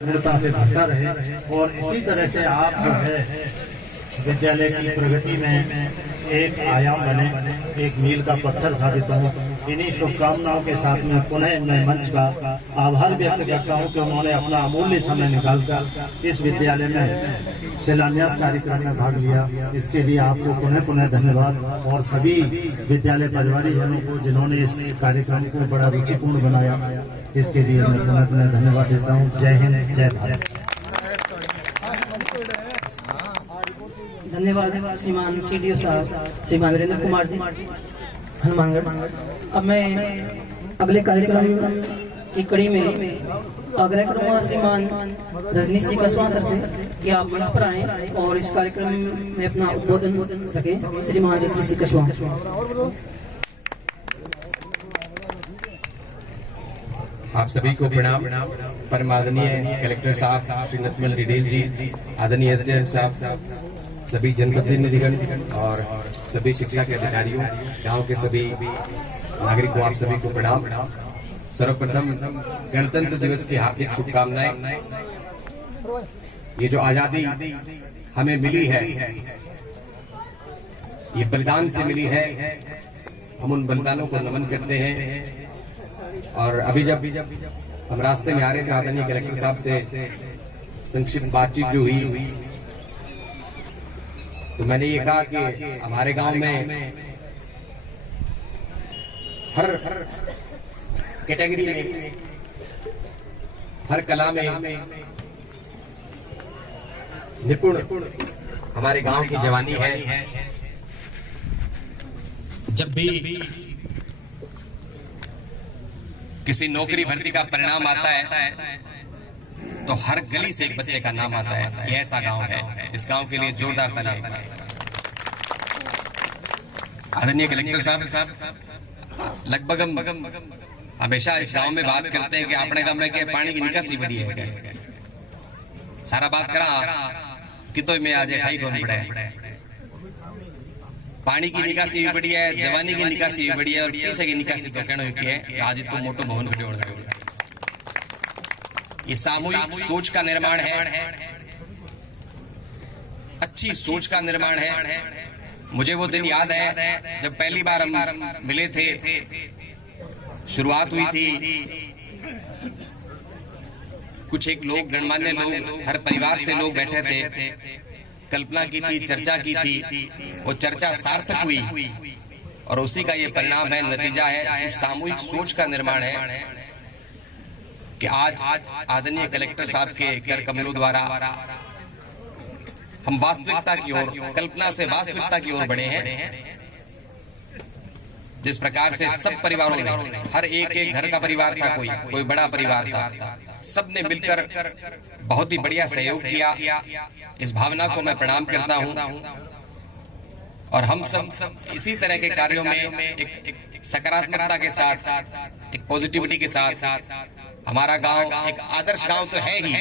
दृढ़ता से बढ़ता रहे और इसी तरह से आप जो है विद्यालय की प्रगति में एक आयाम बने, एक मील का पत्थर साबित हो। इन्हीं शुभकामनाओं के साथ में पुनः मैं मंच का आभार व्यक्त करता हूं कि उन्होंने अपना अमूल्य समय निकालकर इस विद्यालय में शिलान्यास कार्यक्रम में भाग लिया। इसके लिए आपको पुनः पुनः धन्यवाद और सभी विद्यालय परिवारजनों को जिन्होंने इस कार्यक्रम को बड़ा रुचिपूर्ण बनाया, इसके लिए मैं पुनः पुनः धन्यवाद देता हूँ। जय हिंद, जय भारत। धन्यवाद श्रीमान सीडीओ साहब, श्रीमान वीरेंद्र कुमार जी, हनुमानगढ़। अब मैं अगले कार्यक्रम की कड़ी में आग्रह करूंगा श्रीमान रजनीश जी कसवा सर से कि आप मंच पर आएं और इस कार्यक्रम में अपना उद्बोधन रखें। श्रीमान रजनीश जी कसवा। आप सभी को प्रणाम। परम आदरणीय कलेक्टर साहब श्री नतमल रिडेल जी, आदरणीय एसडीएम साहब, सभी जनप्रतिनिधिगण और सभी शिक्षा के अधिकारियों, गांव के सभी नागरिकों, आप सभी को प्रणाम। सर्वप्रथम गणतंत्र दिवस की हार्दिक शुभकामनाएं। ये जो आजादी हमें मिली है, ये बलिदान से मिली है। हम उन बलिदानों को नमन करते हैं। और अभी जब हम रास्ते में आ रहे थे, आदरणीय कलेक्टर साहब से संक्षिप्त बातचीत जो हुई, तो मैंने ये कहा कि हमारे गांव में हर कैटेगरी में, हर कला में निपुण हमारे गांव की जवानी है। जब भी किसी नौकरी भर्ती का परिणाम आता है तो हर गली से एक बच्चे का नाम आता है। ये ऐसा गांव है। इस गांव के लिए जोरदार ताली। आदरणीय कलेक्टर साहब, लगभग हम हमेशा इस गांव में बात करते हैं कि अपने गांव में के पानी की निकासी बड़ी है। सारा बात करा कि तो मैं आज ठाई कौन पड़ा है। पानी की निकासी भी बड़ी है, जवानी की निकासी भी बड़ी है और पैसे की निकासी तो कहना है आज तो मोटो भवन घटे। ये सामूहिक सोच का निर्माण है, अच्छी सोच का निर्माण है। मुझे वो दिन याद है जब पहली बार हम मिले थे, शुरुआत हुई थी। कुछ एक लोग, गणमान्य लोग, हर परिवार से लोग बैठे थे, कल्पना की थी, चर्चा की थी। वो चर्चा सार्थक हुई और उसी का ये परिणाम है, नतीजा है, सामूहिक सोच का निर्माण है कि आज आदरणीय कलेक्टर साहब के कर कमलों द्वारा हम वास्तविकता की ओर, कल्पना से वास्तविकता की ओर बढ़े हैं। जिस प्रकार से सब परिवारों ने, हर एक घर का परिवार था, कोई बड़ा परिवार था, सबने मिलकर बहुत ही बढ़िया सहयोग किया। इस भावना को मैं प्रणाम करता हूं और हम सब इसी तरह के कार्यों में एक सकारात्मकता के साथ, एक पॉजिटिविटी के साथ, हमारा गांव एक आदर्श गांव तो है ही,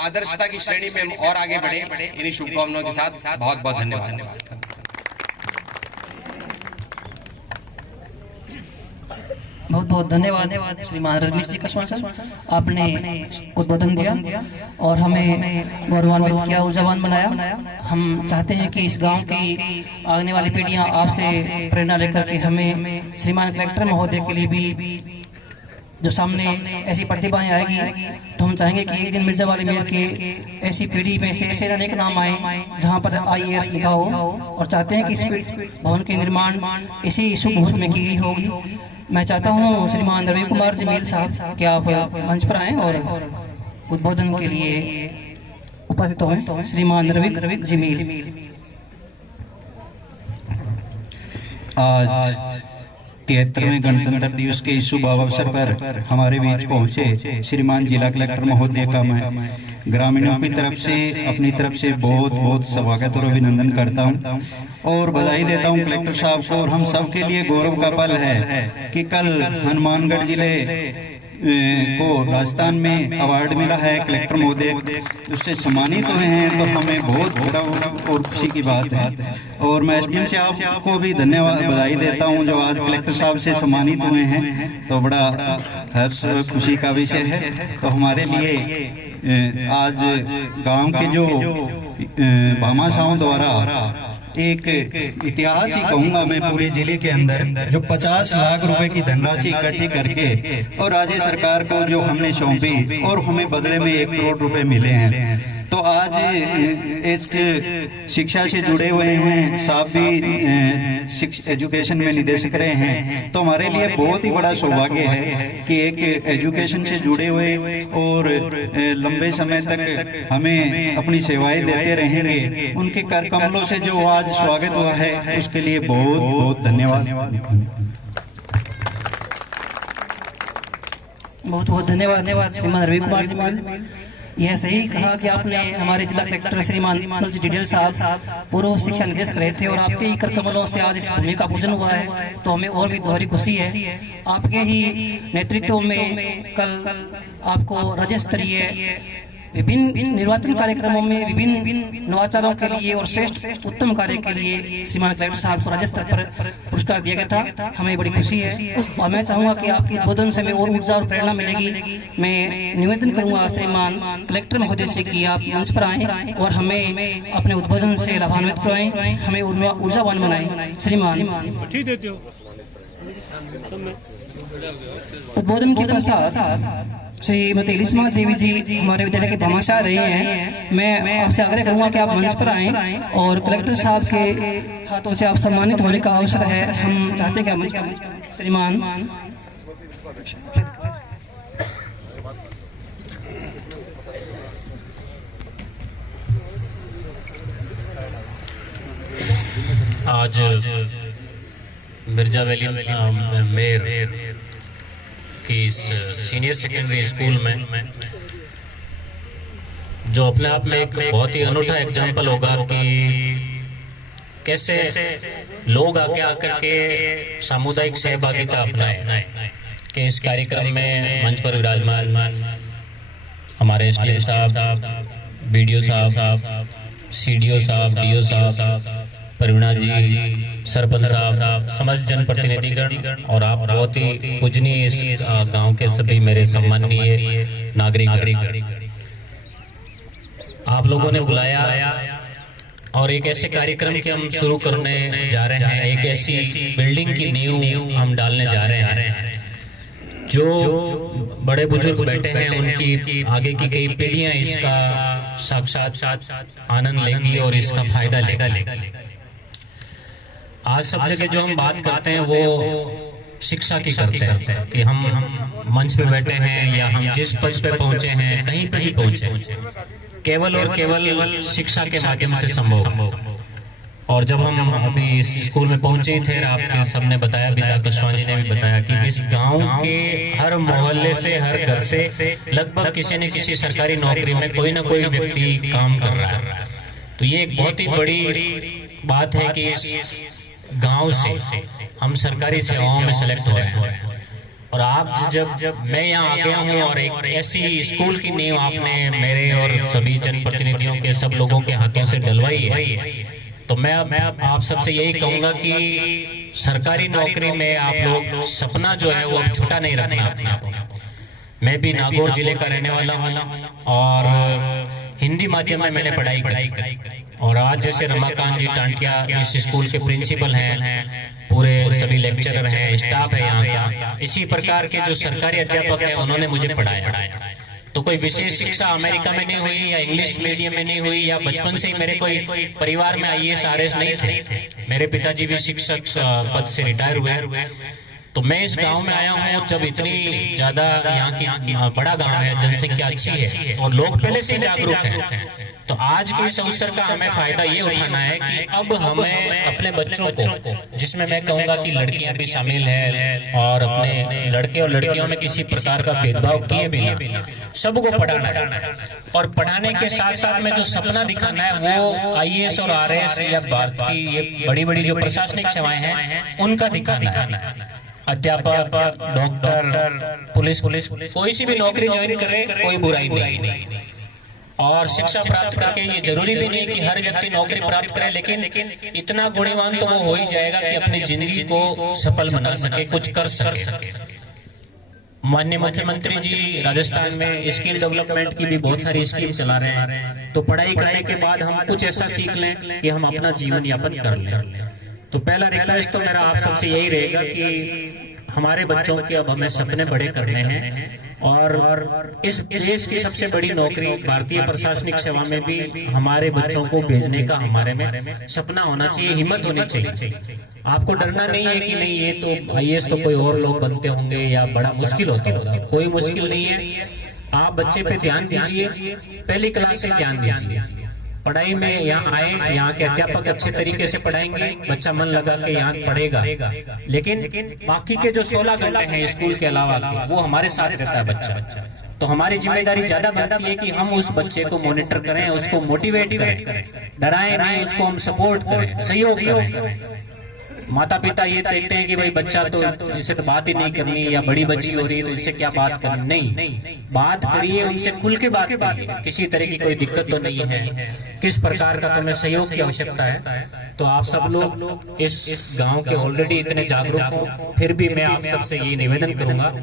आदर्शता की श्रेणी में हम और आगे बढ़े। इन्हीं शुभकामनाओं के साथ बहुत बहुत धन्यवाद। बहुत बहुत धन्यवाद श्रीमान रजनीश जी कसवा सर, आपने उद्बोधन दिया और हमें गौरवान्वित किया, ऊर्जावान बनाया। हम चाहते हैं कि इस गांव की आने वाली पीढ़ियां आपसे प्रेरणा लेकर के हमें श्रीमान कलेक्टर महोदय के लिए भी जो सामने ऐसी प्रतिभाएं आएगी, तो हम चाहेंगे कि एक दिन मिर्जा वाली मेयर के ऐसी पीढ़ी में से ऐसे अनेक नाम आए जहां पर IAS लिखा हो, और चाहते हैं कि इस भवन के निर्माण इसी शुभ मुहूर्त में की गई होगी। मैं चाहता हूं श्रीमान रवि कुमार जमील साहब कि आप मंच पर आएं और उद्बोधन के लिए उपस्थित हों। श्रीमान रवि जमील। आज 73वें गणतंत्र दिवस के शुभ अवसर पर हमारे बीच पहुंचे श्रीमान जिला कलेक्टर महोदय का मैं ग्रामीणों की तरफ से, अपनी तरफ से बहुत बहुत स्वागत और अभिनंदन करता हूं और बधाई देता हूं कलेक्टर साहब को। और हम सब के लिए गौरव का पल है कि कल हनुमानगढ़ जिले को राजस्थान में अवार्ड मिला है, कलेक्टर महोदय उससे सम्मानित हुए हैं, तो हमें बहुत बड़ा और खुशी की बात है। और मैं एसडीएम साहब को भी धन्यवाद बधाई देता हूं जो आज कलेक्टर साहब से सम्मानित हुए हैं, तो बड़ा हर्ष खुशी का विषय है। तो हमारे लिए आज गांव के जो भामाशाहों द्वारा एक इतिहास ही कहूंगा मैं पूरे जिले के अंदर जो 50 लाख रुपए की धनराशि इकट्ठी करके और राज्य सरकार को जो हमने सौंपी और हमें बदले में 1 करोड़ रुपए मिले हैं। तो आज इस शिक्षा से जुड़े हुए हैं, साहब भी एजुकेशन में निदेशक रहे हैं, तो हमारे लिए बहुत ही बड़ा सौभाग्य है कि एक एजुकेशन से जुड़े हुए और लंबे समय तक हमें अपनी सेवाएं देते रहेंगे, उनके कर कमलों से जो आज स्वागत हुआ है उसके लिए बहुत बहुत धन्यवाद। बहुत बहुत धन्यवाद श्रीमान रवि कुमार जी। यह सही कहा कि आपने हमारे जिला कलेक्टर श्रीमान डिटेल साहब पूर्व शिक्षा निदेशक रहे थे और आपके ही कर कमलों से आज इस भूमि का पूजन हुआ है, तो हमें और भी दोहरी खुशी है। आपके ही नेतृत्व में कल आपको राज्य स्तरीय विभिन्न निर्वाचन कार्यक्रमों में विभिन्न नवाचारों के लिए और श्रेष्ठ उत्तम कार्य के लिए श्रीमान कलेक्टर साहब को राज्य स्तर पर पुरस्कार दिया गया था। हमें बड़ी खुशी है और मैं चाहूंगा कि आपके उद्बोधन से हमें और ऊर्जा और प्रेरणा मिलेगी। मैं निवेदन करूंगा श्रीमान कलेक्टर महोदय से कि आप मंच पर आएं और हमें अपने उद्बोधन से लाभान्वित करवाएं, हमें ऊर्जावान बनाएं। श्रीमान उद्बोधन के पश्चात श्रीमती लिस्मा देवी जी हमारे विद्यालय के भामाशाह रहे हैं। मैं आपसे आग्रह करूंगा कि आप मंच पर आएं और कलेक्टर साहब के हाथों से आप सम्मानित होने का अवसर है। हम चाहते हैं कि मंच पर श्रीमान आज मिर्जा वैली मेयर की इस सीनियर सेकेंडरी स्कूल में जो अपने आप में एक बहुत ही अनूठा एग्जाम्पल होगा कि कैसे लोग आके आकर के सामुदायिक सहभागिता अपनाए कि इस कार्यक्रम में मंच पर विराजमान हमारे एसडीएम साहब, बीडीओ साहब, सीडीओ साहब, डीओ साहब, प्रवीणा जी, सरपंच साहब, समस्त जनप्रतिनिधिगण और आप बहुत ही पूजनीय इस गांव के सभी मेरे सम्माननीय नागरिक, आप लोगों ने बुलाया और एक ऐसे कार्यक्रम के हम शुरू करने जा रहे हैं, एक ऐसी बिल्डिंग की नींव हम डालने जा रहे हैं जो बड़े बुजुर्ग बैठे हैं उनकी आगे की कई पीढ़ियां इसका साक्षात आनंद लेंगी और इसका फायदा लेगा। आज सब जगह जो हम बात करते हैं वो शिक्षा की करते हैं कि हम मंच पे बैठे हैं या हम जिस पद पे पहुंचे हैं, कहीं पे भी पहुंचे, केवल और केवल शिक्षा के माध्यम से संभव। और जब हम अभी इस स्कूल में पहुंचे थे, आपके सबने बताया भी था, कशवान जी ने भी बताया कि इस गांव के हर मोहल्ले से, हर घर से लगभग किसी न किसी सरकारी नौकरी में कोई ना कोई व्यक्ति काम कर रहा है। तो ये एक बहुत ही बड़ी बात है कि इस गांव से हम सरकारी सेवाओं में सेलेक्ट हो रहे हैं। और आप जब मैं यहाँ आ गया हूँ और एक ऐसी स्कूल की नींव आपने मेरे और सभी जनप्रतिनिधियों के सब लोगों के हाथों से डलवाई है, तो मैं आप सबसे यही कहूंगा कि सरकारी नौकरी में आप लोग सपना जो है वो अब छोटा नहीं रखना अपना। मैं भी नागौर जिले का रहने वाला हूँ और हिंदी माध्यम में मैंने पढ़ाई की और आज जैसे रमाकांत जी टांटिया इस स्कूल के प्रिंसिपल हैं, पूरे सभी लेक्चरर हैं, स्टाफ है यहाँ का, इसी प्रकार के जो सरकारी अध्यापक हैं उन्होंने मुझे पढ़ाया। तो कोई विशेष शिक्षा अमेरिका में नहीं हुई या इंग्लिश मीडियम में नहीं हुई या बचपन से ही मेरे कोई परिवार में आईएएस आरएस नहीं थे। मेरे पिताजी भी शिक्षक पद से रिटायर हुए। तो मैं इस गांव में आया हूँ जब इतनी ज्यादा यहाँ की बड़ा गांव है, जनसंख्या अच्छी है और लोग पहले से जागरूक हैं। तो आज के इस अवसर का हमें फायदा ये उठाना है कि अब हमें अपने बच्चों को, जिसमें मैं कहूंगा कि लड़कियां भी शामिल हैं और अपने लड़के और लड़कियों में किसी प्रकार का भेदभाव किए बिना सबको पढ़ाना है और पढ़ाने के साथ साथ में जो सपना दिखाना है वो आईएएस और आरएस या भारत की ये बड़ी बड़ी जो प्रशासनिक सेवाएं हैं उनका दिखाना है। अध्यापक, डॉक्टर, पुलिस, कोई सी भी नौकरी ज्वाइन करे कोई बुराई नहीं। और शिक्षा प्राप्त करके ये जरूरी भी नहीं कि हर व्यक्ति नौकरी प्राप्त करे, लेकिन इतना गुणवान तो वो हो ही जाएगा कि अपनी जिंदगी को सफल बना सके, कुछ कर सके। माननीय मुख्यमंत्री जी राजस्थान में स्किल डेवलपमेंट की भी बहुत सारी स्कीम चला रहे हैं, तो पढ़ाई करने के बाद हम कुछ ऐसा सीख लें कि हम अपना जीवन यापन कर लें। तो पहला रिक्वेस्ट तो मेरा आप सबसे यही रहेगा कि हमारे बच्चों के अब हमें सपने बड़े करने हैं, और इस देश की सबसे बड़ी नौकरी भारतीय प्रशासनिक सेवा में भी हमारे बच्चों को भेजने का हमारे में सपना होना चाहिए, हिम्मत होनी चाहिए। आपको डरना नहीं है कि नहीं ये तो आईएएस तो कोई और लोग बनते होंगे या बड़ा मुश्किल होता होगा, कोई मुश्किल नहीं है। आप बच्चे पे ध्यान दीजिए, पहली क्लास से ध्यान दीजिए। पढ़ाई में यहाँ आए, यहाँ के अध्यापक अच्छे तरीके से पढ़ाएंगे, बच्चा मन लगा के यहाँ पढ़ेगा। लेकिन बाकी के जो 16 घंटे हैं स्कूल के अलावा के, वो हमारे साथ रहता है बच्चा। तो हमारी जिम्मेदारी ज्यादा बनती है कि हम उस बच्चे को मॉनिटर करें, उसको मोटिवेट करें, डराएं नहीं, उसको हम सपोर्ट करें, सहयोग करें। माता पिता ये देखते हैं कि भाई बच्चा तो इससे तो बात ही नहीं करनी, या बड़ी बच्ची हो रही है तो इससे क्या बात करनी, नहीं, बात करिए, उनसे खुल के बात करिए, किसी तरह की कोई दिक्कत तो नहीं है, किस प्रकार का तुम्हें सहयोग की आवश्यकता है। तो आप सब लोग इस गांव के ऑलरेडी इतने जागरूक हो, फिर भी मैं आप सबसे यही निवेदन करूंगा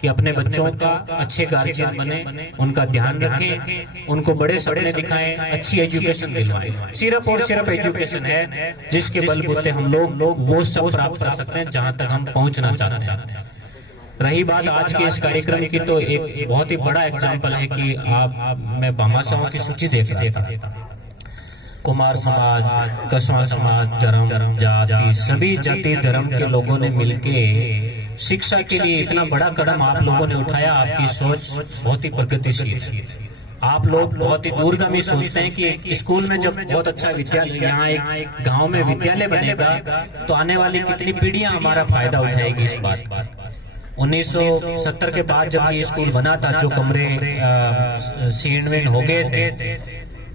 कि अपने बच्चों का अच्छे गार्जियन बने, उनका ध्यान रखें, उनको बड़े सपने दिखाएं, अच्छी एजुकेशन दिलवाएं। सिर्फ और सिर्फ एजुकेशन है जिसके बलबूते हम लोग वो सब प्राप्त कर सकते हैं जहां तक हम पहुंचना चाहते हैं। रही बात आज के इस कार्यक्रम की, तो एक बहुत ही बड़ा एग्जाम्पल है कि मैं भामाशाहों की सूची देख रहा था। कुमार समाज, कस्बा समाज, धर्म, जाति, सभी जाति धर्म के लोगों ने मिलके शिक्षा के लिए इतना बड़ा कदम आप लोगों ने उठाया। आपकी सोच बहुत ही प्रगतिशील है। आप लोग बहुत ही दूरगामी सोचते हैं कि स्कूल में जब बहुत अच्छा विद्यालय, यहाँ एक गांव में विद्यालय बनेगा तो आने वाली कितनी पीढ़ियां हमारा फायदा उठाएगी इस बात का। 1970 के बाद जब ये स्कूल बना था, जो कमरे सीणवीण हो गए थे,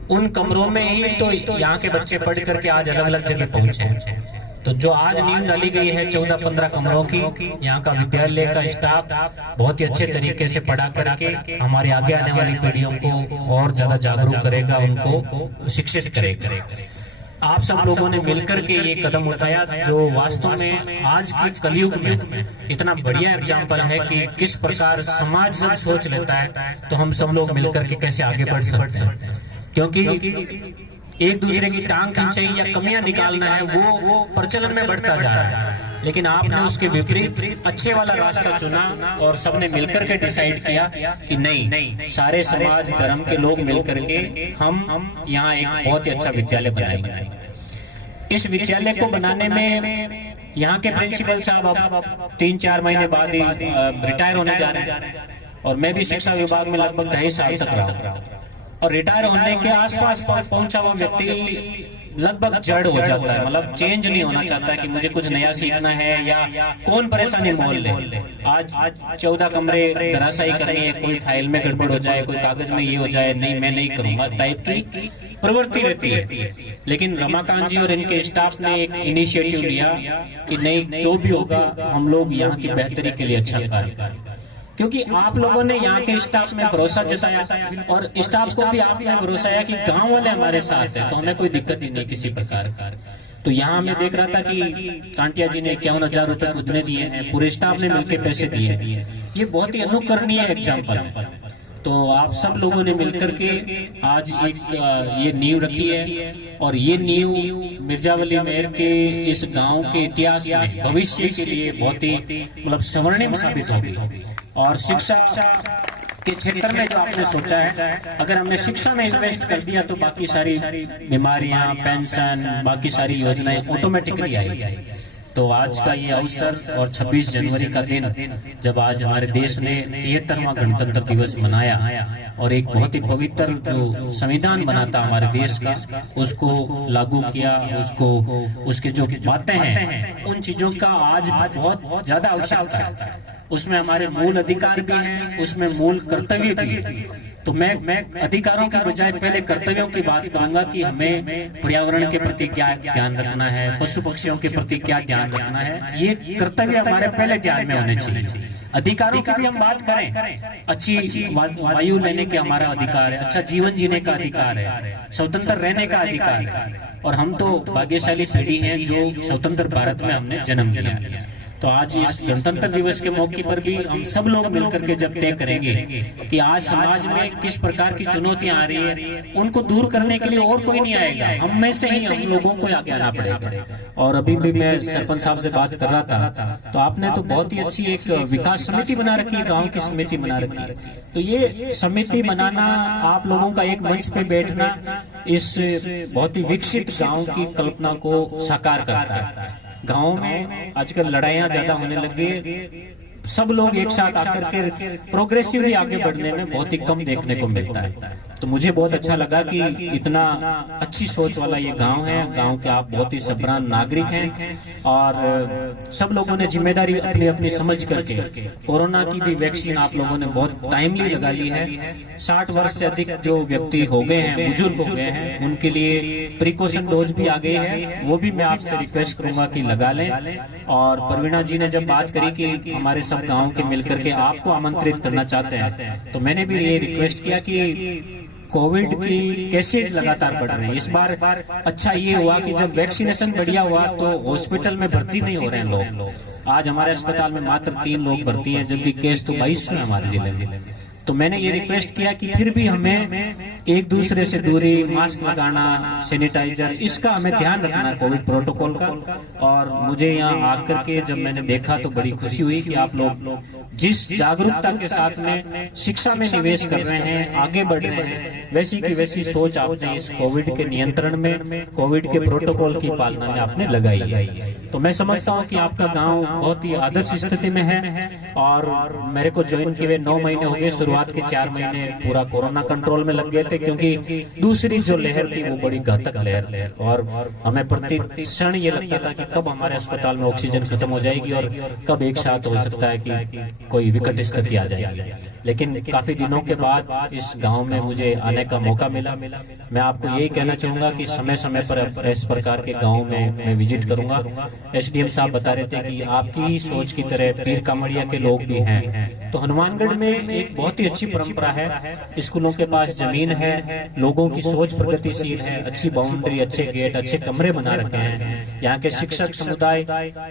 उन कमरों में ही तो यहाँ के बच्चे पढ़ करके आज अलग अलग जगह पहुंचे। तो जो आज नींव डाली गई है 14-15 कमरों की, यहाँ का विद्यालय का स्टाफ बहुत ही अच्छे तरीके से पढ़ा करके हमारे आगे आने वाली पीढ़ियों को और ज्यादा जागरूक करेगा, उनको शिक्षित करेगा। आप सब लोगों ने मिलकर के ये कदम उठाया, जो वास्तव में आज के कलयुग में इतना बढ़िया एग्जाम्पल है कि किस प्रकार समाज जब सोच लेता है तो हम सब लोग मिलकर के कैसे आगे बढ़ सकते हैं। क्योंकि एक दूसरे की टांग खींचाई या कमियां निकालना है, वो प्रचलन में बढ़ता जा रहा है, लेकिन आपने उसके विपरीत अच्छे वाला रास्ता चुना और सबने मिलकर के डिसाइड किया कि नहीं, सारे समाज धर्म के लोग मिलकर के हम यहाँ एक बहुत ही अच्छा विद्यालय बनाएंगे। इस विद्यालय को बनाने में यहाँ के प्रिंसिपल साहब अब 3-4 महीने बाद ही रिटायर होने जा रहे हैं, और मैं भी शिक्षा विभाग में लगभग 2.5 साल तक रहा, और रिटायर होने के आसपास पहुंचा वो व्यक्ति लगभग जड़ हो जाता है, मतलब चेंज नहीं होना चाहता है कि मुझे कुछ नया सीखना है, या कौन परेशानी मोल ले। आज 14 कमरे धराशायी करनी है, कोई फाइल में गड़बड़ हो जाए, कोई कागज में ये हो जाए, नहीं मैं नहीं करूंगा टाइप की प्रवृत्ति रहती है। लेकिन रमाकांत जी और इनके स्टाफ ने एक इनिशिएटिव लिया कि नहीं, जो भी होगा हम लोग यहाँ की बेहतरी के लिए अच्छा कार्य करें। क्योंकि आप लोगों ने यहाँ के स्टाफ में भरोसा जताया, और स्टाफ को भी आपने भरोसा है कि गांव वाले हमारे साथ हैं, तो हमें कोई दिक्कत ही नहीं किसी प्रकार का। तो यहाँ मैं देख रहा था कि कांटिया जी ने 51,000 रुपए खुद ने दिए हैं, पूरे स्टाफ ने मिलकर पैसे दिए हैं। ये बहुत ही अनुकरणीय एग्जाम्पल है। तो आप सब लोगों ने मिलकर के आज एक ये नींव रखी है, और ये नींव मिर्जावली मेहर के इस गांव के इतिहास में भविष्य के लिए बहुत ही मतलब स्वर्णिम साबित होगी। और शिक्षा के क्षेत्र में जो आपने सोचा है, अगर हमने शिक्षा में इन्वेस्ट कर दिया तो बाकी सारी बीमारियां, पेंशन, बाकी सारी योजनाएं ऑटोमेटिकली आएगी। तो आज का ये अवसर और 26 जनवरी का दिन, जब आज हमारे देश ने 73वां गणतंत्र दिवस मनाया और एक बहुत ही पवित्र जो संविधान बना था हमारे देश का, उसको लागू किया, उसके जो बातें हैं उन चीजों का आज बहुत ज्यादा आवश्यकता है। उसमें हमारे मूल अधिकार भी हैं, उसमें मूल कर्तव्य भी है। तो मैं अधिकारों की बजाय पहले कर्तव्यों की बात करूंगा कि हमें पर्यावरण के प्रति क्या ध्यान रखना है, पशु पक्षियों के प्रति क्या ध्यान रखना है, ये कर्तव्य हमारे पहले ध्यान में होने चाहिए। अधिकारों की भी हम बात करें, अच्छी वायु लेने के हमारा अधिकार है, अच्छा जीवन जीने का अधिकार है, स्वतंत्र रहने का अधिकार है। और हम तो भाग्यशाली पीढ़ी हैं जो स्वतंत्र भारत में हमने जन्म लिया है। तो आज इस गणतंत्र दिवस के मौके पर भी हम सब लोग मिलकर के जब तय करेंगे कि आज समाज में किस प्रकार की चुनौतियां आ रही है, उनको दूर करने के लिए और कोई नहीं आएगा, हम में से ही हम लोगों को आगे आना पड़ेगा। और अभी भी मैं सरपंच साहब से बात कर रहा था, तो आपने तो बहुत ही अच्छी एक विकास समिति बना रखी है, गाँव की समिति बना रखी है। तो ये समिति बनाना, आप लोगों का एक मंच पे बैठना, इस बहुत ही विकसित गाँव की कल्पना को साकार करता है। गाँव में आजकल लड़ाइयाँ ज्यादा होने लग गई, सब लोग एक साथ आकर के प्रोग्रेसिवली आगे बढ़ने में बहुत ही कम देखने को मिलता है। तो मुझे बहुत अच्छा लगा कि इतना अच्छी सोच वाला ये गांव है, गांव के आप बहुत ही सभ्रान नागरिक हैं और सब लोगों ने जिम्मेदारी अपनी अपनी समझ करके कोरोना की भी वैक्सीन आप लोगों ने बहुत टाइमली लगा ली है। 60 वर्ष से अधिक जो व्यक्ति हो गए हैं, बुजुर्ग हो गए हैं, उनके लिए प्रिकॉशन डोज भी आ गई है, वो भी मैं आपसे रिक्वेस्ट करूंगा कि लगा लें। और परवीना जी ने जब बात करी कि हमारे सब गांव के मिलकर के आपको आमंत्रित करना चाहते हैं, तो मैंने भी ये रिक्वेस्ट किया कि कोविड की केसेस लगातार बढ़ रहे हैं। इस बार अच्छा ये हुआ कि जब वैक्सीनेशन बढ़िया हुआ तो हॉस्पिटल में भर्ती नहीं हो रहे हैं लोग। आज हमारे अस्पताल में मात्र 3 लोग भर्ती हैं, जबकि केस तो 22 हैं हमारे जिले में। तो मैंने ये रिक्वेस्ट किया कि फिर भी हमें एक दूसरे से दूरी, मास्क लगाना, सैनिटाइजर, इसका हमें ध्यान रखना कोविड प्रोटोकॉल का। और मुझे यहाँ आकर के जब मैंने देखा तो बड़ी खुशी हुई कि आप लोग जिस जागरूकता के साथ में शिक्षा में निवेश कर रहे हैं, आगे बढ़ रहे हैं, वैसी की वैसी सोच आपने इस कोविड के नियंत्रण में, कोविड के प्रोटोकॉल की पालना में आपने लगाई है। तो मैं समझता हूँ कि आपका गाँव बहुत ही आदर्श स्थिति में है। और मेरे को ज्वाइन किए 9 महीने हो गए, शुरुआत के 4 महीने पूरा कोरोना कंट्रोल में लग गए थे, क्योंकि दूसरी जो लहर थी वो बड़ी घातक लहर थी और हमें प्रति क्षण ये लगता था कि कब हमारे अस्पताल में ऑक्सीजन खत्म हो जाएगी और कब एक साथ हो सकता है कि कोई विकट स्थिति आ जाएगी। लेकिन काफी दिनों के बाद इस गांव में मुझे आने का मौका मिला। मैं आपको यही कहना चाहूंगा कि समय समय पर इस प्रकार के गांव में मैं विजिट करूंगा। एसडीएम साहब बता रहे थे कि आपकी ही सोच की तरह पीर कामड़िया के लोग भी हैं। तो हनुमानगढ़ में एक बहुत ही अच्छी परंपरा है, स्कूलों के पास जमीन है, लोगों की सोच प्रगतिशील है, अच्छी बाउंड्री, अच्छे गेट, अच्छे कमरे बना रखे हैं। यहाँ के शिक्षक समुदाय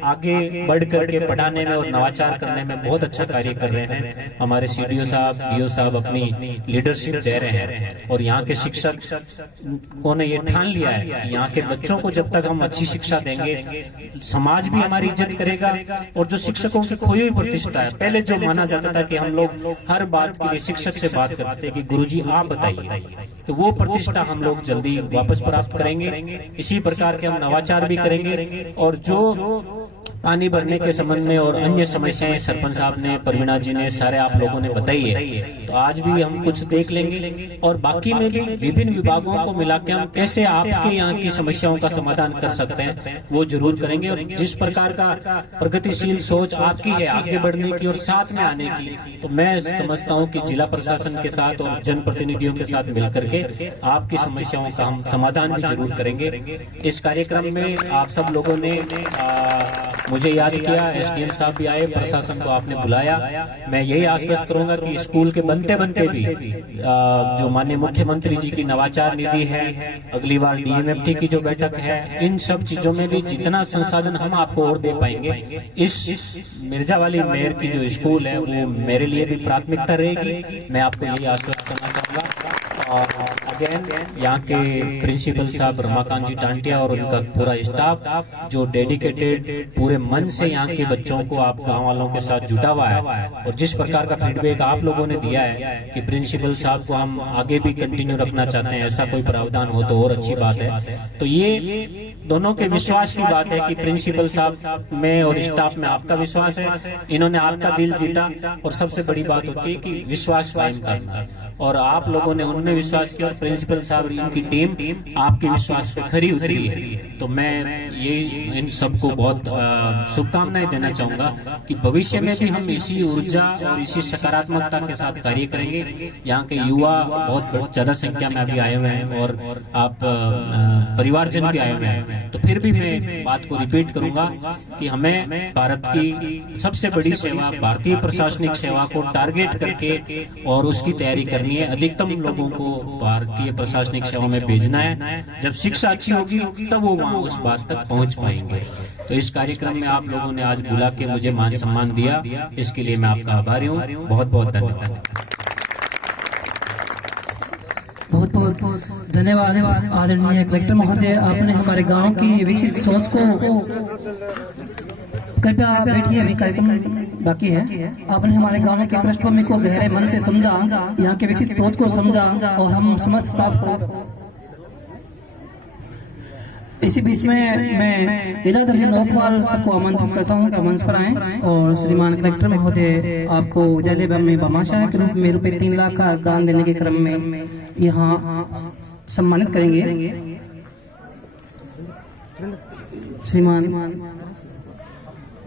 आगे बढ़ करके पढ़ाने में और नवाचार करने में बहुत अच्छा कार्य कर रहे हैं। हमारे सीडीओ साहब, डीओ साहब अपनी लीडरशिप दे रहे हैं और यहाँ के शिक्षकों ने ये ठान लिया है कि यहाँ के बच्चों को जब तक हम अच्छी शिक्षा देंगे, समाज भी हमारी इज्जत करेगा। और जो शिक्षकों की खोई हुई प्रतिष्ठा है, पहले जो माना जाता था कि हम लोग हर बात के लिए शिक्षक से बात करते थे कि गुरुजी आप बताइए, तो वो प्रतिष्ठा हम लोग जल्दी वापस प्राप्त करेंगे। इसी प्रकार के हम नवाचार भी करेंगे। और जो पानी भरने के संबंध में और अन्य समस्याएं सरपंच साहब ने, परवीना जी ने, सारे आप लोगों ने बताई है, तो आज भी हम कुछ देख लेंगे और बाकी में भी विभिन्न विभागों को मिला के हम कैसे आपके यहाँ की समस्याओं का समाधान कर सकते हैं वो जरूर करेंगे। और जिस प्रकार का प्रगतिशील सोच आपकी है आगे बढ़ने की और साथ में आने की, तो मैं समझता हूँ कि जिला प्रशासन के साथ और जनप्रतिनिधियों के साथ मिलकर के आपकी समस्याओं का हम समाधान भी जरूर करेंगे। इस कार्यक्रम में आप सब लोगों ने मुझे याद किया, एसडीएम साहब भी आए, प्रशासन को आपने बुलाया। मैं यही आश्वस्त करूंगा कि स्कूल के बनते बनते भी जो माननीय मुख्यमंत्री जी की नवाचार निधि है, अगली बार डीएमएफटी की जो बैठक है, इन सब चीजों में भी जितना संसाधन हम आपको और दे पाएंगे, इस मिर्जा वाली मेयर की जो स्कूल है वो मेरे लिए भी प्राथमिकता रहेगी। मैं आपको यही आश्वस्त करना चाहूंगा। और अगेन यहाँ के प्रिंसिपल साहब रमाकांत जी टांटिया और उनका पूरा स्टाफ जो डेडिकेटेड पूरे मन से यहाँ के बच्चों को आप गांव वालों के साथ जुटा हुआ है, और जिस प्रकार का फीडबैक आप लोगों ने दिया है कि प्रिंसिपल साहब को हम आगे भी कंटिन्यू रखना चाहते हैं, ऐसा कोई प्रावधान हो तो और अच्छी बात है। तो ये दोनों के विश्वास की बात है कि प्रिंसिपल साहब में और स्टाफ में आपका विश्वास है, इन्होंने आपका दिल जीता। और सबसे बड़ी बात होती है कि विश्वास कायम करना। और आप लोगों ने उनमें विश्वास किया और प्रिंसिपल साहब इनकी टीम आपके विश्वास पे खरी उतरी है। तो मैं ये इन सबको बहुत शुभकामनाएं देना चाहूंगा कि भविष्य में भी हम इसी ऊर्जा और इसी सकारात्मकता के साथ कार्य करेंगे। यहाँ के युवा बहुत ज्यादा संख्या में अभी आए हुए हैं और आप परिवारजन भी आए हुए हैं। तो फिर भी मैं बात को रिपीट करूंगा कि हमें भारत की सबसे बड़ी सेवा, भारतीय प्रशासनिक सेवा को टारगेट करके और उसकी तैयारी करनी है। अधिकतम लोगों को भारतीय प्रशासनिक सेवा में भेजना है। जब शिक्षा अच्छी होगी तब वो वहाँ उस बात तक पहुँच पाएंगे। तो इस कार्यक्रम में आप लोगों ने आज बुला के मुझे मान सम्मान दिया, इसके लिए मैं आपका आभारी हूँ। बहुत बहुत धन्यवाद। बहुत बहुत धन्यवाद आदरणीय कलेक्टर महोदय, आपने हमारे गांव की विकसित सोच को, कृपया बैठिए, अभी कार्यक्रम बाकी है। आपने हमारे गांव की पृष्ठभूमि को गहरे मन से समझा, यहाँ के विकसित सोच को समझा और हम समस्त स्टाफ को। इसी बीच में मैं लीलाधर सिंह नौखवाल सर को आमंत्रित करता हूँ कि मंच पर आएं और श्रीमान कलेक्टर महोदय आपको विद्यालय में भामाशाह के रूप में रुपए 3 लाख का दान देने के क्रम में यहाँ सम्मानित करेंगे। श्रीमान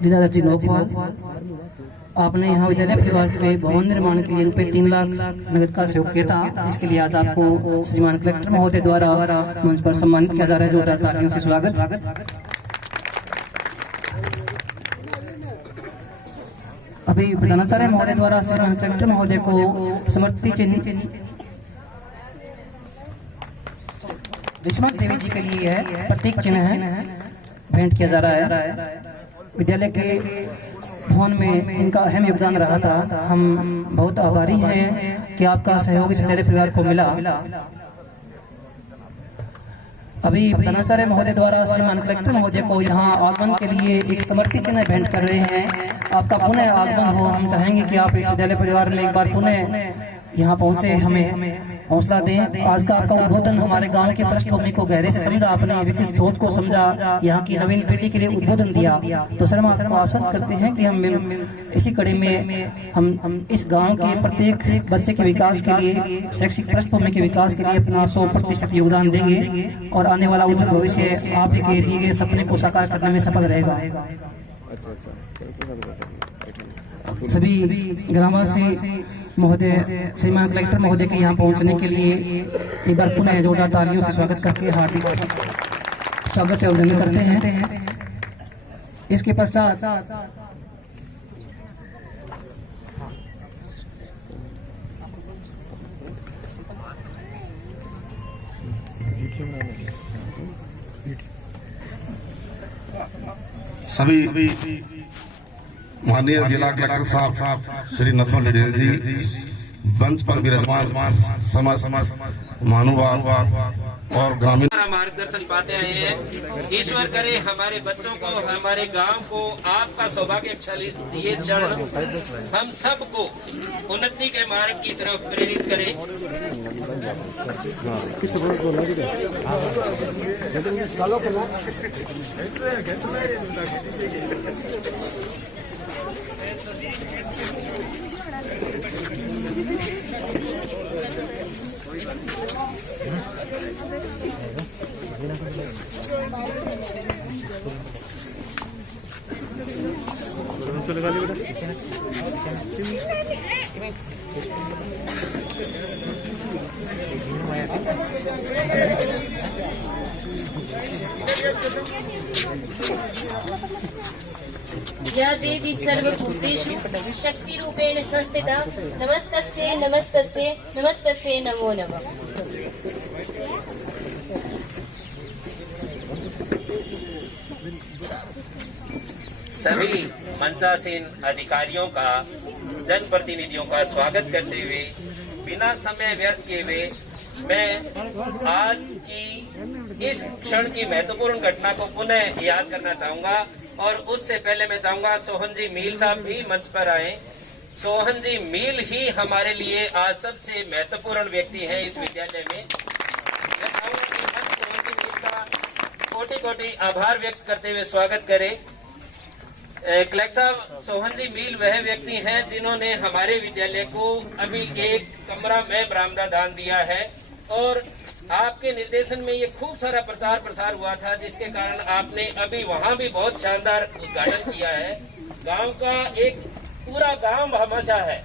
लीलाधर जी नौखवाल, आपने यहाँ विद्यालय परिवार के भवन निर्माण के लिए रुपए 3 लाख नगद का सहयोग किया था। इसके लिए आज आपको श्रीमान कलेक्टर महोदय द्वारा मंच पर सम्मानित किया जा रहा है। जोरदार तालियों से स्वागत। अभी प्रधानाचार्य महोदय द्वारा श्रीमान कलेक्टर महोदय को समर्पित चिन्ह रेशमा देवी जी के लिए है, प्रतीक चिन्ह है, भेंट किया जा रहा है। विद्यालय के भवन में इनका अहम योगदान रहा था। हम बहुत आभारी हैं कि आपका सहयोग इस विद्यालय परिवार को मिला। अभी प्रधानाचार्य महोदय द्वारा श्रीमान कलेक्टर महोदय को यहाँ आगमन के लिए एक समर्पित चिन्ह भेंट कर रहे हैं। आपका पुनः आगमन हो, हम चाहेंगे कि आप इस विद्यालय परिवार में एक बार पुनः यहाँ पहुंचे, हमें हौसला दें। आज का आपका उद्बोधन हमारे गांव की पृष्ठभूमि को गहरे से समझा, अपने विकसित सोच को समझा, यहाँ की नवीन पीढ़ी के लिए उद्बोधन दिया। तो सर हम आपको आश्वस्त करते हैं कि हम इसी कड़ी में हम इस गांव के प्रत्येक बच्चे के विकास के लिए, शैक्षिक पृष्ठभूमि के विकास के लिए अपना 100% योगदान देंगे और आने वाला उज्जवल भविष्य आप के दिए गए सपने को साकार करने में सफल रहेगा। सभी ग्रामवासी महोदय, श्रीमान कलेक्टर महोदय के यहाँ पहुँचने के लिए एक बार पुनः जोरदार तालियों से स्वागत करके हार्दिक स्वागत और अभिनंदन करते हैं। इसके पश्चात सभी माननीय जिला कलेक्टर साहब श्री नथमल रिडेल जी, मंच पर विराजमान समस्त महानुभाव और ग्रामीण मार्गदर्शन पाते आए हैं। ईश्वर करे हमारे बच्चों को, हमारे गांव को आपका सौभाग्यशाली ये क्षण हम सबको उन्नति के मार्ग की तरफ प्रेरित करे। या देवी सर्वभूतेषु शक्ति रूपेण संस्थिता, नमस्तस्यै नमस्तस्यै नमस्तस्यै नमो नमः। सभी मंचासीन अधिकारियों का, जनप्रतिनिधियों का स्वागत करते हुए बिना समय व्यर्थ किए हुए मैं आज की इस क्षण की महत्वपूर्ण घटना को पुनः याद करना चाहूंगा। और उससे पहले मैं चाहूंगा सोहन जी मील साहब भी मंच पर आए। सोहन जी मील ही हमारे लिए आज सबसे महत्वपूर्ण व्यक्ति है इस विद्यालय में। मैं चाहूंगा कि मंच सोहन जी मील का कोटि कोटि आभार व्यक्त करते हुए स्वागत करें। कलेक्टर साहब, सोहन जी मील वह व्यक्ति हैं जिन्होंने हमारे विद्यालय को अभी एक कमरा में बरामदा दान दिया है और आपके निर्देशन में ये खूब सारा प्रचार प्रसार हुआ था, जिसके कारण आपने अभी वहाँ भी बहुत शानदार उद्घाटन किया है। गांव का एक पूरा गांव भामाशाह है,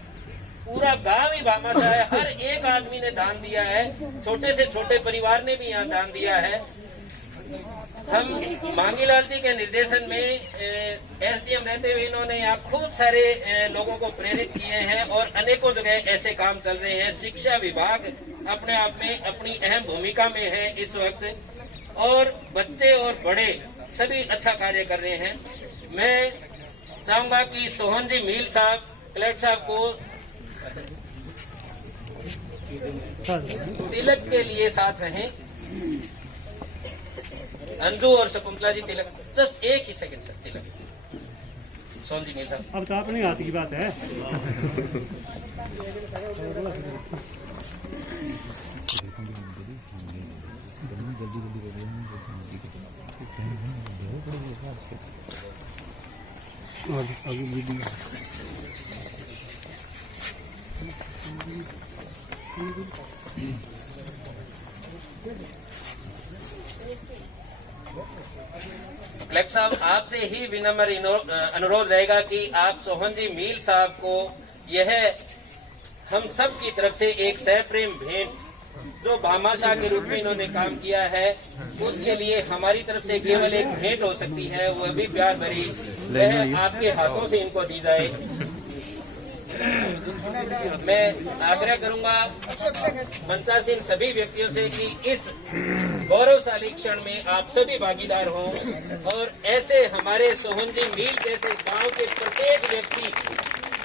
पूरा गांव ही भामाशाह है। हर एक आदमी ने दान दिया है, छोटे से छोटे परिवार ने भी यहाँ दान दिया है। हम मांगीलाल जी के निर्देशन में एसडीएम रहते हुए इन्होंने यहाँ खूब सारे लोगों को प्रेरित किए हैं और अनेकों जगह ऐसे काम चल रहे हैं। शिक्षा विभाग अपने आप में अपनी अहम भूमिका में है इस वक्त और बच्चे और बड़े सभी अच्छा कार्य कर रहे हैं। मैं चाहूंगा कि सोहन जी मील साहब कलेक्टर साहब को तिलक के लिए साथ रहें। अंजू और शकुंतला जी तिलक, जस्ट एक ही सेकंड सर, तिलक सोहन जी मील साहब। अब तो अपने हाथ की बात है। कलेक्टर साहब, आपसे ही विनम्र अनुरोध रहेगा कि आप सोहन जी मील साहब को यह हम सब की तरफ से एक सप्रेम भेंट जो भामाशाह के रूप में इन्होंने काम किया है, उसके लिए हमारी तरफ से केवल एक भेंट हो सकती है, वह भी प्यार भरी, वह आपके हाथों से इनको दी जाए। मैं आग्रह करूंगा मंचासीन सभी व्यक्तियों से कि इस गौरवशाली क्षण में आप सभी भागीदार हों और ऐसे हमारे सोहन जी मील जैसे गांव के प्रत्येक व्यक्ति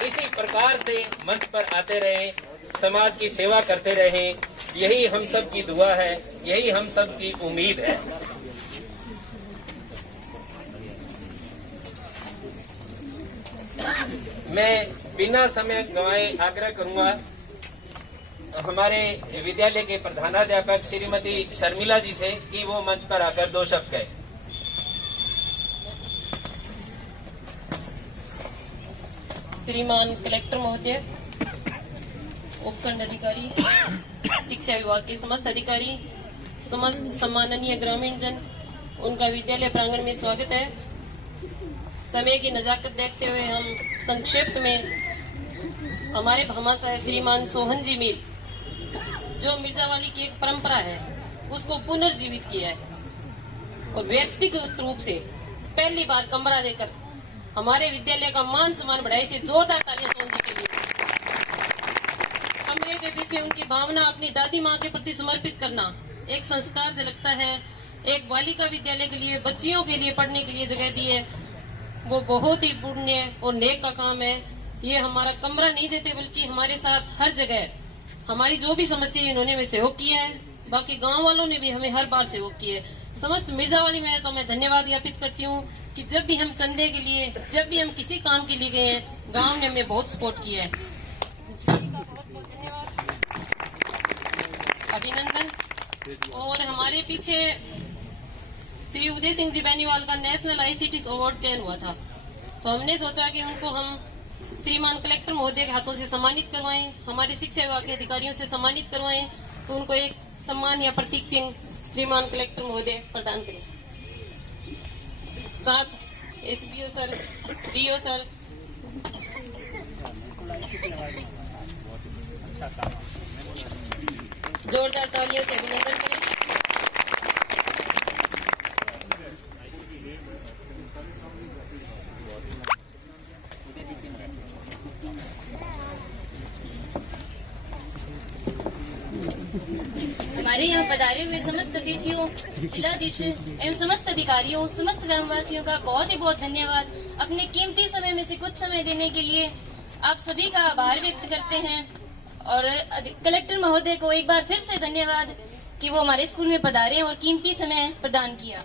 इसी प्रकार से मंच पर आते रहें, समाज की सेवा करते रहें। यही हम सब की दुआ है, यही हम सब की उम्मीद है। मैं बिना समय गंवाए आग्रह करूंगा हमारे विद्यालय के प्रधानाध्यापक श्रीमती शर्मिला जी से कि वो मंच पर आकर दो शब्द कहें। श्रीमान कलेक्टर महोदय, उपखंड अधिकारी, शिक्षा विभाग के समस्त अधिकारी, समस्त सम्माननीय ग्रामीण जन, उनका विद्यालय प्रांगण में स्वागत है। समय की नजाकत देखते हुए हम संक्षिप्त में हमारे भामाशाह श्रीमान सोहन जी मील जो मिर्जावाली की एक परंपरा है उसको पुनर्जीवित किया है और व्यक्तिगत रूप से पहली बार कमरा देकर हमारे विद्यालय का मान सम्मान बढ़ाया। इसे जोरदार तालियां सोहन जी के लिए। कमरे के पीछे उनकी भावना अपनी दादी माँ के प्रति समर्पित करना एक संस्कार झलकता है। एक बालिका विद्यालय के लिए, बच्चियों के लिए पढ़ने के लिए जगह दी है, वो बहुत ही पुण्य और नेक का काम है। ये हमारा कमरा नहीं देते बल्कि हमारे साथ हर जगह हमारी जो भी समस्या इन्होंने हमें सहयोग किया है, बाकी गांव वालों ने भी हमें हर बार सहयोग किया है। समस्त मिर्जावाली मेयर का मैं धन्यवाद ज्ञापित करती हूँ कि जब भी हम चंदे के लिए, जब भी हम किसी काम के लिए गए हैं, गांव ने हमें बहुत सपोर्ट किया है। सभी का बहुत बहुत धन्यवाद, अभिनंदन। और हमारे पीछे श्री उदय सिंह जी बेनीवाल का नेशनल आईसीटी अवार्ड चयन हुआ था, तो हमने सोचा कि उनको हम श्रीमान कलेक्टर महोदय के हाथों से सम्मानित करवाएं, हमारे शिक्षा विभाग के अधिकारियों से सम्मानित करवाएं, तो उनको एक सम्मान या प्रतीक चिन्ह श्रीमान कलेक्टर महोदय प्रदान करें। साथ एसपीओ सर, डीओ सर, जोरदार तालियों से अभिनंदन करें। हमारे यहाँ पधारे हुए समस्त अतिथियों, जिलाधीश एवं समस्त अधिकारियों, समस्त ग्रामवासियों का बहुत ही बहुत धन्यवाद। अपने कीमती समय में से कुछ समय देने के लिए आप सभी का आभार व्यक्त करते हैं और कलेक्टर महोदय को एक बार फिर से धन्यवाद कि वो हमारे स्कूल में पधारे और कीमती समय प्रदान किया।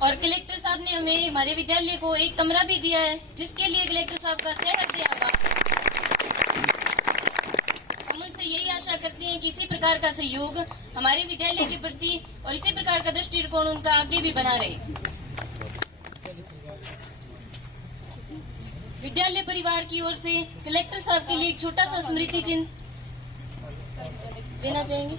और कलेक्टर साहब ने हमें हमारे विद्यालय को एक कमरा भी दिया है, जिसके लिए कलेक्टर साहब का सहृदय आभार। हम उनसे यही आशा करती हैं कि इसी प्रकार का सहयोग हमारे विद्यालय के प्रति और इसी प्रकार का दृष्टिकोण उनका आगे भी बना रहे। विद्यालय परिवार की ओर से कलेक्टर साहब के लिए एक छोटा सा स्मृति चिन्ह देना चाहेंगे।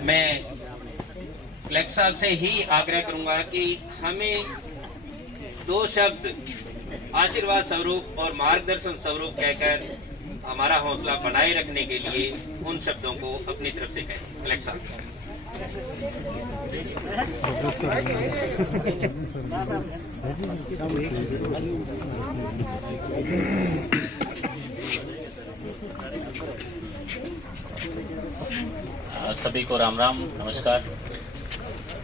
मैं कलेक्टर साहब से ही आग्रह करूंगा कि हमें दो शब्द आशीर्वाद स्वरूप और मार्गदर्शन स्वरूप कहकर हमारा हौसला बनाए रखने के लिए उन शब्दों को अपनी तरफ से कहें। कलेक्टर साहब। सभी को राम राम, नमस्कार।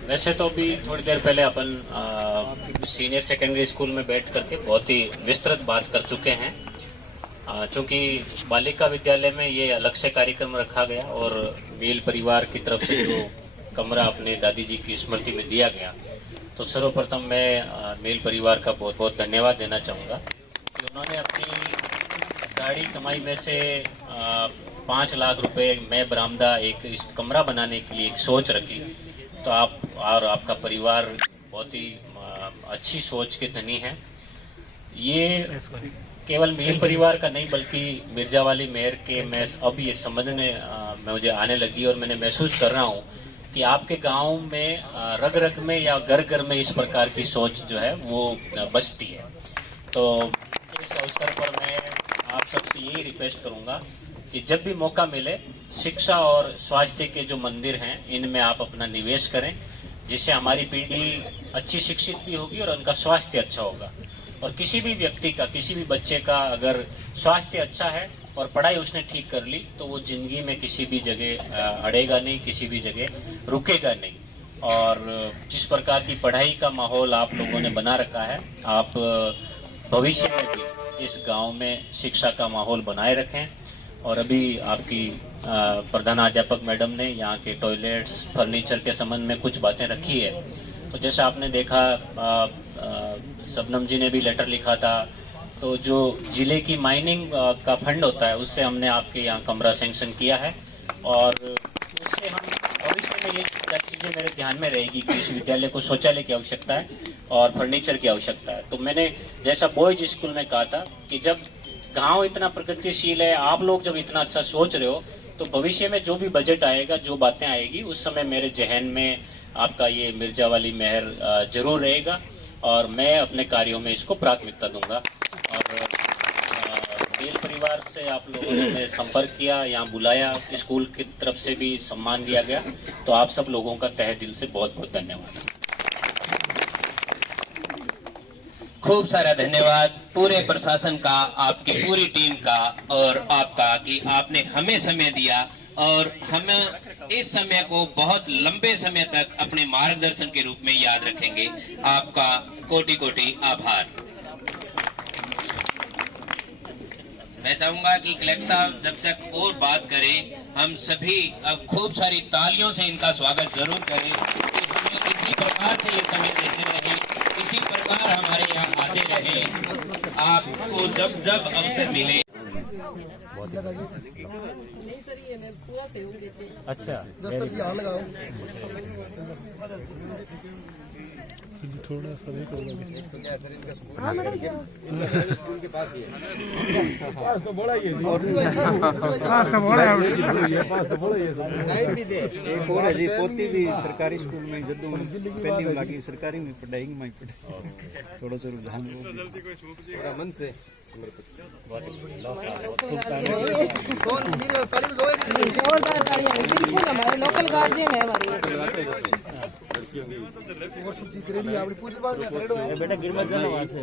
वैसे तो अभी थोड़ी देर पहले अपन सीनियर सेकेंडरी स्कूल में बैठ करके बहुत ही विस्तृत बात कर चुके हैं। चूंकि बालिका विद्यालय में ये अलग से कार्यक्रम रखा गया और मेल परिवार की तरफ से जो कमरा अपने दादी जी की स्मृति में दिया गया, तो सर्वप्रथम मैं मेल परिवार का बहुत बहुत धन्यवाद देना चाहूँगा कि उन्होंने अपनी गाड़ी कमाई में से 5 लाख रुपए में बरामदा एक इस कमरा बनाने के लिए एक सोच रखी। तो आप और आपका परिवार बहुत ही अच्छी सोच के धनी हैं। ये केवल मेल परिवार का नहीं बल्कि मिर्जावाली मेयर के मैं अब ये समझने मुझे आने लगी और मैंने महसूस कर रहा हूँ कि आपके गांव में रग रग में या घर घर में इस प्रकार की सोच जो है वो बसती है। तो इस अवसर पर मैं आप सबसे यही रिक्वेस्ट करूंगा कि जब भी मौका मिले शिक्षा और स्वास्थ्य के जो मंदिर हैं इनमें आप अपना निवेश करें, जिससे हमारी पीढ़ी अच्छी शिक्षित भी होगी और उनका स्वास्थ्य अच्छा होगा। और किसी भी व्यक्ति का, किसी भी बच्चे का अगर स्वास्थ्य अच्छा है और पढ़ाई उसने ठीक कर ली तो वो जिंदगी में किसी भी जगह अड़ेगा नहीं, किसी भी जगह रुकेगा नहीं। और जिस प्रकार की पढ़ाई का माहौल आप लोगों ने बना रखा है, आप भविष्य में भी इस गांव में शिक्षा का माहौल बनाए रखें। और अभी आपकी प्रधानाध्यापक मैडम ने यहाँ के टॉयलेट्स, फर्नीचर के संबंध में कुछ बातें रखी है। तो जैसा आपने देखा, शबनम जी ने भी लेटर लिखा था, तो जो जिले की माइनिंग का फंड होता है उससे हमने आपके यहाँ कमरा सैंक्शन किया है। और उससे हम भविष्य में ये चीज़ें मेरे ध्यान में रहेगी कि इस विद्यालय को शौचालय की आवश्यकता है और फर्नीचर की आवश्यकता है। तो मैंने जैसा बॉयज स्कूल में कहा था कि जब गांव इतना प्रगतिशील है, आप लोग जब इतना अच्छा सोच रहे हो, तो भविष्य में जो भी बजट आएगा, जो बातें आएगी, उस समय मेरे जहन में आपका ये मिर्जावाली मेहर जरूर रहेगा और मैं अपने कार्यों में इसको प्राथमिकता दूंगा। और मेल परिवार से आप लोगों ने संपर्क किया, यहाँ बुलाया, स्कूल की तरफ से भी सम्मान दिया गया, तो आप सब लोगों का तहे दिल से बहुत बहुत धन्यवाद। खूब सारा धन्यवाद पूरे प्रशासन का, आपकी पूरी टीम का और आपका कि आपने हमें समय दिया और हम इस समय को बहुत लंबे समय तक अपने मार्गदर्शन के रूप में याद रखेंगे। आपका कोटि कोटि आभार। मैं चाहूंगा कि कलेक्टर साहब जब तक और बात करें, हम सभी अब खूब सारी तालियों से इनका स्वागत जरूर करें कि हम लोग इसी प्रकार से ये समय देते रहें, इसी प्रकार हमारे यहाँ आते रहें, आपको जब जब अवसर मिले। नहीं सर, ये मैं पूरा सहयोग देती हूँ। अच्छा, थोड़ा सा नहीं स्कूल के पास ही है। पास तो बड़ा ही है, एक और है जी, पोती भी सरकारी स्कूल में जदों पहली लगी सरकारी में पढ़ाई में थोड़ा सा रुझान थोड़ा मन से जोरदार तालियां, बिल्कुल हमारे लोकल गार्जियन है हमारी। बेटा गिर मत जाना वहाँ से।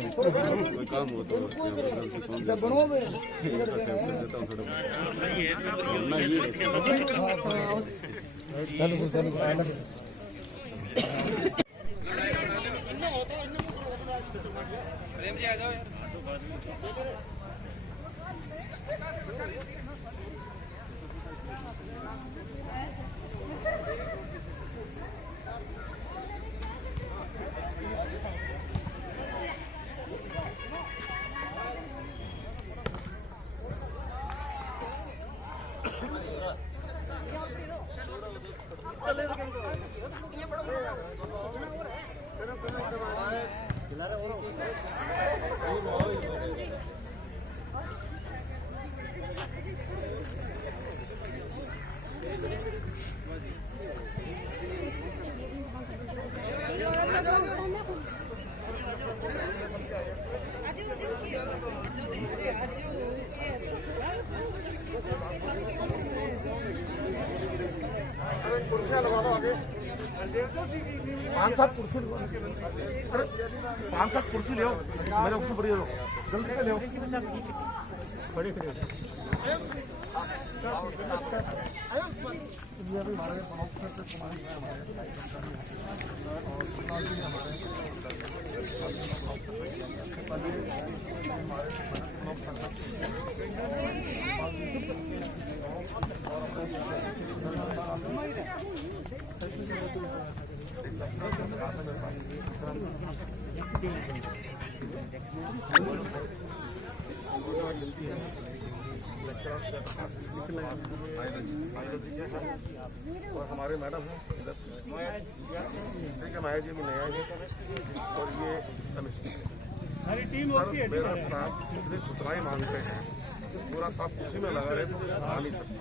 कुर्सियां लगा दो आगे, 5-7 कुर्सी, अरे 5-7 कुर्सी ले आओ, मेरे उससे बड़ी लो, जल्दी से ले आओ। बड़ी और हमारे मैडम हैं इधर, ठीक है, माया जी भी नया है और ये सारी टीम होती है। मेरा स्टाफ इतनी सुथराई मांगते हैं, पूरा स्टाफ उसी में लगा रहे तो आ नहीं सकते,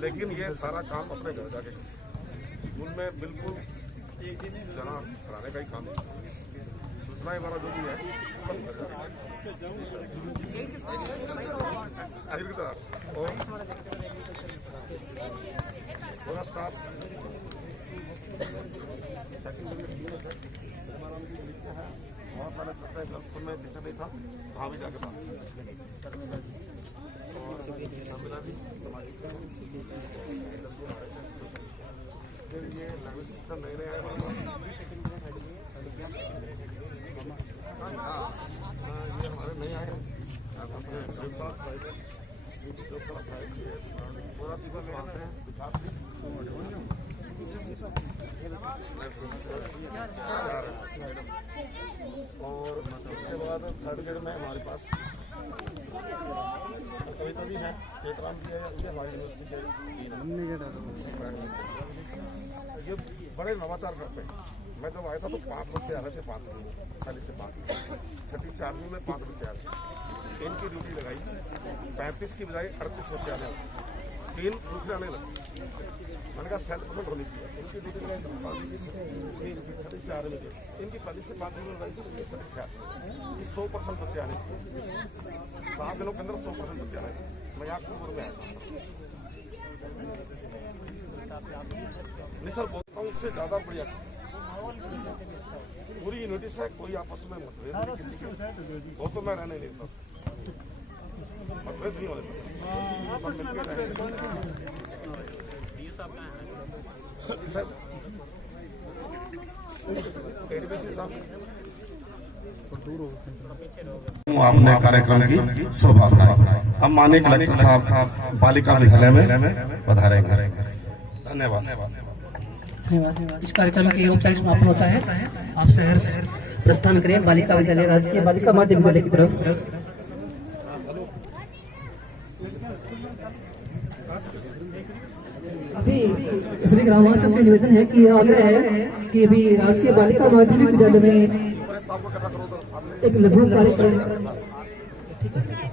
लेकिन ये सारा काम अपने घर जाके स्कूल में बिल्कुल जमा कराने का ही काम है। सुथराई वाला जो भी है सब घर जाके और पूरा स्टाफ बहुत सारे स्कूल में टीचर नहीं था, वहाँ भी जाके बात फिर ये लैंग्वेज सिस्टम नए नए आए, ये हमारे नहीं आए हैं, पूरा सीधा मानते हैं विकास और इसके बाद थर्ड ग्रेड में हमारे पास कविता भी है, चेतराम भी है, ये हमारी यूनिवर्सिटी के ये बड़े नवाचार करते हैं। मैं जब आया था तो 5 बच्चे आ रहे थे, 5 40 से 5 छठी से 8वीं में 5 बच्चे आ रहे थे। इनकी ड्यूटी लगाई, 35 की बजाय 38 बच्चे आने लगे, 3 दूसरे आने लगे। मैंने कहा 7% होनी चाहिए, इनकी ड्यूटी लगाई छठी से 8वीं में, इनकी 40 से 5 में लगाई थी, छठी से 8 100% बच्चे आने चाहिए। 7 दिनों के अंदर 100% बच्चे आए। मैं यहाँ कुछ में आया नहीं सर, बोलता हूँ उससे ज़्यादा बढ़िया पूरी यूनिटी से कोई आपस में मतभेद नहीं, वो तो मैं रहने नहीं देता, मतभेद नहीं होने सब मिलकर आपने कार्यक्रम की शोभा बढ़ाई। अब माननीय कलेक्टर साहब बालिका विद्यालय में पधारेंगे। धन्यवाद। धन्यवाद। इस कार्यक्रम की औपचारिक समापन होता है। आप सहर्ष प्रस्थान करें बालिका विद्यालय, राजकीय बालिका माध्यमिक विद्यालय की तरफ। अभी सभी ग्रामवासियों से निवेदन है कि आग्रह है कि अभी राजकीय बालिका माध्यमिक विद्यालय में एक लघु कार्यक्रम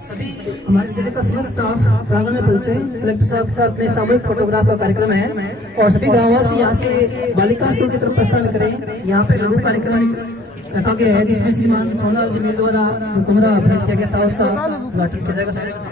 सभी हमारे विद्यालय का समस्त स्टाफ प्रांगण में पहुंचे। कलेक्टर साहब के साथ में सामूहिक फोटोग्राफ का कार्यक्रम है और सभी ग्रामवासी यहाँ से बालिका स्कूल की तरफ प्रस्थान करें। यहाँ पे लघु कार्यक्रम रखा गया है जिसमें श्रीमान सोनाल जी मेल द्वारा जो कमरा भेंट किया गया था उसका उद्घाटन किया जाएगा।